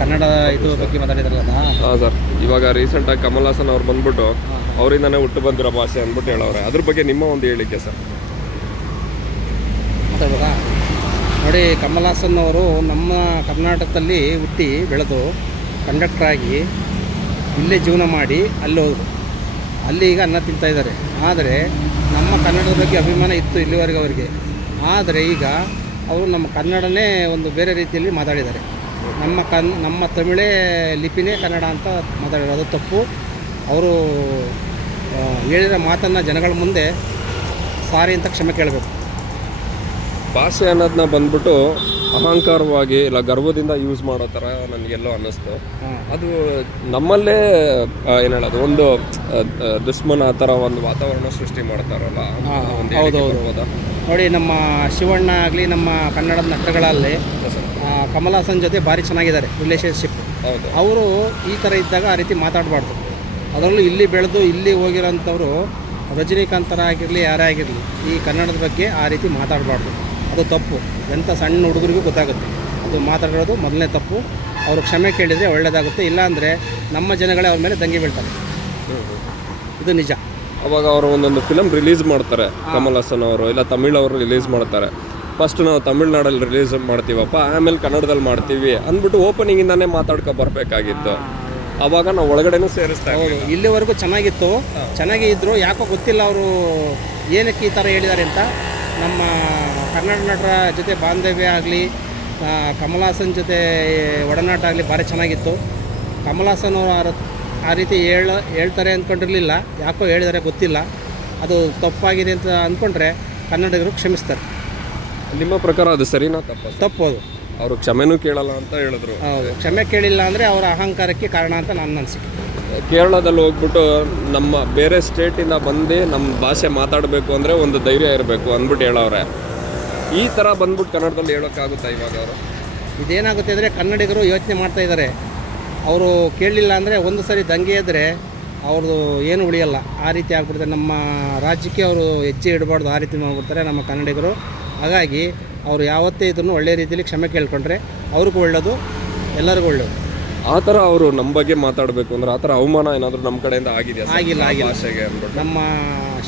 ಕನ್ನಡ ಇದು ಬಗ್ಗೆ ಮಾತಾಡಿದ್ರಲ್ಲ. ಹಾಂ ಸರ್, ಇವಾಗ ರೀಸೆಂಟಾಗಿ ಕಮಲ್ ಹಾಸನ್ ಅವ್ರು ಬಂದ್ಬಿಟ್ಟು ಅವರಿಂದನೇ ಹುಟ್ಟು ಬಂದಿರೋ ಭಾಷೆ ಅಂದ್ಬಿಟ್ಟು ಹೇಳವ್ರೆ. ಅದ್ರ ಬಗ್ಗೆ ನಿಮ್ಮ ಒಂದು ಹೇಳಿಕೆ ಸರ್. ಮಾತಾಡ್ಬೋದಾ? ನೋಡಿ, ಕಮಲ್ ಹಾಸನ್ ಅವರು ನಮ್ಮ ಕರ್ನಾಟಕದಲ್ಲಿ ಹುಟ್ಟಿ ಬೆಳೆದು ಕಂಡಕ್ಟ್ರಾಗಿ ಇಲ್ಲೇ ಜೀವನ ಮಾಡಿ ಅಲ್ಲಿ ಹೋದರು. ಅಲ್ಲಿ ಈಗ ಅನ್ನ ತಿಂತಾಯಿದ್ದಾರೆ. ಆದರೆ ನಮ್ಮ ಕನ್ನಡದ ಬಗ್ಗೆ ಅಭಿಮಾನ ಇತ್ತು ಇಲ್ಲಿವರೆಗೆ ಅವರಿಗೆ. ಆದರೆ ಈಗ ಅವರು ನಮ್ಮ ಕನ್ನಡನೇ ಒಂದು ಬೇರೆ ರೀತಿಯಲ್ಲಿ ಮಾತಾಡಿದ್ದಾರೆ. ನಮ್ಮ ತಮಿಳೇ ಲಿಪಿನೇ ಕನ್ನಡ ಅಂತ ಮಾತಾಡಿದ್ದಾರೆ. ಅದು ತಪ್ಪು. ಅವರು ಹೇಳಿರೋ ಮಾತನ್ನು ಜನಗಳ ಮುಂದೆ ಸಾರಿ ಅಂತ ಕ್ಷಮೆ ಕೇಳಬೇಕು. ಭಾಷೆ ಅನ್ನೋದನ್ನ ಬಂದ್ಬಿಟ್ಟು ಅಹಂಕಾರವಾಗಿ ಇಲ್ಲ ಗರ್ವದಿಂದ ಯೂಸ್ ಮಾಡೋ ಥರ ನನಗೆಲ್ಲೋ ಅನ್ನಿಸ್ತು. ಅದು ನಮ್ಮಲ್ಲೇ ಏನು ಹೇಳೋದು, ಒಂದು ದುಶ್ಮನ ಆ ಥರ ಒಂದು ವಾತಾವರಣ ಸೃಷ್ಟಿ ಮಾಡ್ತಾರಲ್ಲ. ಹೌದೌದು. ನೋಡಿ, ನಮ್ಮ ಶಿವಣ್ಣ ಆಗಲಿ, ನಮ್ಮ ಕನ್ನಡದ ನಟಗಳಲ್ಲಿ ಕಮಲ್ ಹಾಸನ್ ಜೊತೆ ಭಾರಿ ಚೆನ್ನಾಗಿದ್ದಾರೆ ರಿಲೇಷನ್ಶಿಪ್. ಹೌದು. ಅವರು ಈ ಥರ ಇದ್ದಾಗ ಆ ರೀತಿ ಮಾತಾಡಬಾರ್ದು. ಅದರಲ್ಲೂ ಇಲ್ಲಿ ಬೆಳೆದು ಇಲ್ಲಿ ಹೋಗಿರೋಂಥವ್ರು ರಜನಿಕಾಂತರ ಆಗಿರಲಿ, ಯಾರೇ ಆಗಿರಲಿ, ಈ ಕನ್ನಡದ ಬಗ್ಗೆ ಆ ರೀತಿ ಮಾತಾಡಬಾರ್ದು. ಅದು ತಪ್ಪು. ಎಂಥ ಸಣ್ಣ ಹುಡುಗರಿಗೂ ಗೊತ್ತಾಗುತ್ತೆ ಅದು ಮಾತಾಡಿರೋದು ಮೊದಲನೇ ತಪ್ಪು. ಅವರು ಕ್ಷಮೆ ಕೇಳಿದರೆ ಒಳ್ಳೆಯದಾಗುತ್ತೆ. ಇಲ್ಲಾಂದರೆ ನಮ್ಮ ಜನಗಳೇ ಅವ್ರ ಮೇಲೆ ದಂಗೆ ಬೀಳ್ತಾರೆ. ಇದು ನಿಜ. ಅವಾಗ ಅವರು ಒಂದೊಂದು ಫಿಲಮ್ ರಿಲೀಸ್ ಮಾಡ್ತಾರೆ, ಕಮಲ್ ಹಾಸನ್ ಅವರು ಇಲ್ಲ ತಮಿಳವರು ರಿಲೀಸ್ ಮಾಡ್ತಾರೆ. ಫಸ್ಟ್ ನಾವು ತಮಿಳ್ನಾಡಲ್ಲಿ ರಿಲೀಸ್ ಮಾಡ್ತೀವಪ್ಪ, ಆಮೇಲೆ ಕನ್ನಡದಲ್ಲಿ ಮಾಡ್ತೀವಿ ಅಂದ್ಬಿಟ್ಟು ಓಪನಿಂಗಿಂದಾನೇ ಮಾತಾಡ್ಕೊ ಬರಬೇಕಾಗಿತ್ತು. ಆವಾಗ ನಾವು ಒಳಗಡೆನೂ ಸೇರಿಸ್ತಾ ಇದ್ದೀವಿ. ಇಲ್ಲಿವರೆಗೂ ಚೆನ್ನಾಗಿತ್ತು, ಚೆನ್ನಾಗೇ ಇದ್ದರು. ಯಾಕೋ ಗೊತ್ತಿಲ್ಲ ಅವರು ಏನಕ್ಕೆ ಈ ಥರ ಹೇಳಿದ್ದಾರೆ ಅಂತ. ನಮ್ಮ ಕನ್ನಡ ನಟರ ಜೊತೆ ಬಾಂಧವ್ಯ ಆಗಲಿ, ಕಮಲ್ ಹಾಸನ್ ಜೊತೆ ಒಡನಾಟ ಆಗಲಿ ಭಾರಿ ಚೆನ್ನಾಗಿತ್ತು. ಕಮಲ್ ಹಾಸನ್ ಅವರು ಆ ರೀತಿ ಹೇಳ್ತಾರೆ ಅಂದ್ಕೊಂಡಿರಲಿಲ್ಲ. ಯಾಕೋ ಹೇಳಿದರೆ ಗೊತ್ತಿಲ್ಲ. ಅದು ತಪ್ಪಾಗಿದೆ ಅಂತ ಅಂದ್ಕೊಂಡ್ರೆ ಕನ್ನಡಿಗರು ಕ್ಷಮಿಸ್ತಾರೆ. ನಿಮ್ಮ ಪ್ರಕಾರ ಅದು ಸರಿನಾ ತಪ್ಪು ಅದು. ಅವರು ಕ್ಷಮೆನೂ ಕೇಳಲ್ಲ ಅಂತ ಹೇಳಿದ್ರು. ಹೌದು, ಕ್ಷಮೆ ಕೇಳಿಲ್ಲ ಅಂದರೆ ಅವರ ಅಹಂಕಾರಕ್ಕೆ ಕಾರಣ ಅಂತ ನನ್ನ ಅನಿಸಿಕೆ. ಕೇರಳದಲ್ಲಿ ಹೋಗ್ಬಿಟ್ಟು ನಮ್ಮ ಬೇರೆ ಸ್ಟೇಟಿಂದ ಬಂದು ನಮ್ಮ ಭಾಷೆ ಮಾತಾಡಬೇಕು ಅಂದರೆ ಒಂದು ಧೈರ್ಯ ಇರಬೇಕು ಅಂದ್ಬಿಟ್ಟು ಹೇಳವ್ರೆ. ಈ ಥರ ಬಂದ್ಬಿಟ್ಟು ಕನ್ನಡದಲ್ಲಿ ಹೇಳೋಕ್ಕಾಗುತ್ತಾ ಇವಾಗ ಅವರು? ಇದೇನಾಗುತ್ತೆ ಅಂದರೆ ಕನ್ನಡಿಗರು ಯೋಚನೆ ಮಾಡ್ತಾಯಿದ್ದಾರೆ. ಅವರು ಕೇಳಲಿಲ್ಲ ಅಂದರೆ ಒಂದು ಸರಿ ದಂಗೆ ಎದ್ದರೆ ಅವ್ರದ್ದು ಏನು ಉಳಿಯಲ್ಲ. ಆ ರೀತಿ ಆಗ್ಬಿಡ್ತಾರೆ. ನಮ್ಮ ರಾಜ್ಯಕ್ಕೆ ಅವರು ಹೆಜ್ಜೆ ಇಡಬಾರ್ದು, ಆ ರೀತಿ ಮಾಡಿಬಿಡ್ತಾರೆ ನಮ್ಮ ಕನ್ನಡಿಗರು. ಹಾಗಾಗಿ ಅವರು ಯಾವತ್ತೇ ಇದನ್ನು ಒಳ್ಳೆಯ ರೀತಿಯಲ್ಲಿ ಕ್ಷಮೆ ಕೇಳ್ಕೊಂಡ್ರೆ ಅವ್ರಿಗೂ ಒಳ್ಳೆಯದು, ಎಲ್ಲರಿಗೂ ಒಳ್ಳೆಯದು. ಆ ಥರ ಅವರು ನಮ್ಮ ಬಗ್ಗೆ ಮಾತಾಡಬೇಕು ಅಂದರೆ ಆ ಥರ ಅವಮಾನ ಏನಾದರೂ ನಮ್ಮ ಕಡೆಯಿಂದ ಆಗಿದೆಯಾ? ಆಗಿಲ್ಲ. ಭಾಷೆಗೆ ಅಂದ್ಬಿಟ್ಟು ನಮ್ಮ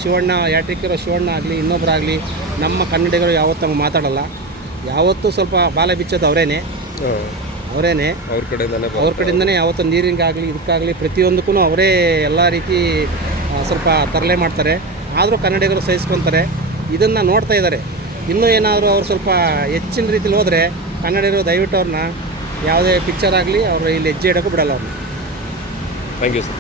ಶಿವಣ್ಣ, ಯಾಟ್ರಿಕಿರೋ ಶಿವಣ್ಣ ಆಗಲಿ, ಇನ್ನೊಬ್ಬರಾಗಲಿ, ನಮ್ಮ ಕನ್ನಡಿಗರು ಯಾವತ್ತೂ ಮಾತಾಡಲ್ಲ. ಯಾವತ್ತೂ ಸ್ವಲ್ಪ ಬಾಲ ಬಿಚ್ಚೋದು ಅವರೇನೆ. ಅವ್ರ ಕಡೆಯಿಂದನೇ ಯಾವತ್ತೂ ನೀರಿಗಾಗಲಿ ಇದಕ್ಕಾಗಲಿ ಪ್ರತಿಯೊಂದಕ್ಕೂ ಅವರೇ ಎಲ್ಲ ರೀತಿ ಸ್ವಲ್ಪ ತರಲೆ ಮಾಡ್ತಾರೆ. ಆದರೂ ಕನ್ನಡಿಗರು ಸಹಿಸ್ಕೊತಾರೆ. ಇದನ್ನು ನೋಡ್ತಾ ಇದ್ದಾರೆ. ಇನ್ನೂ ಏನಾದರೂ ಅವ್ರು ಸ್ವಲ್ಪ ಹೆಚ್ಚಿನ ರೀತಿಲಿ ಹೋದರೆ ಕನ್ನಡಿಗರು ದಯವಿಟ್ಟು ಅವ್ರನ್ನ ಯಾವುದೇ ಪಿಕ್ಚರ್ ಆಗಲಿ ಅವರು ಇಲ್ಲಿ ಹೆಜ್ಜೆ ಇಡೋಕ್ಕೂ ಬಿಡಲ್ಲ ಅವ್ರನ್ನ. Thank you sir.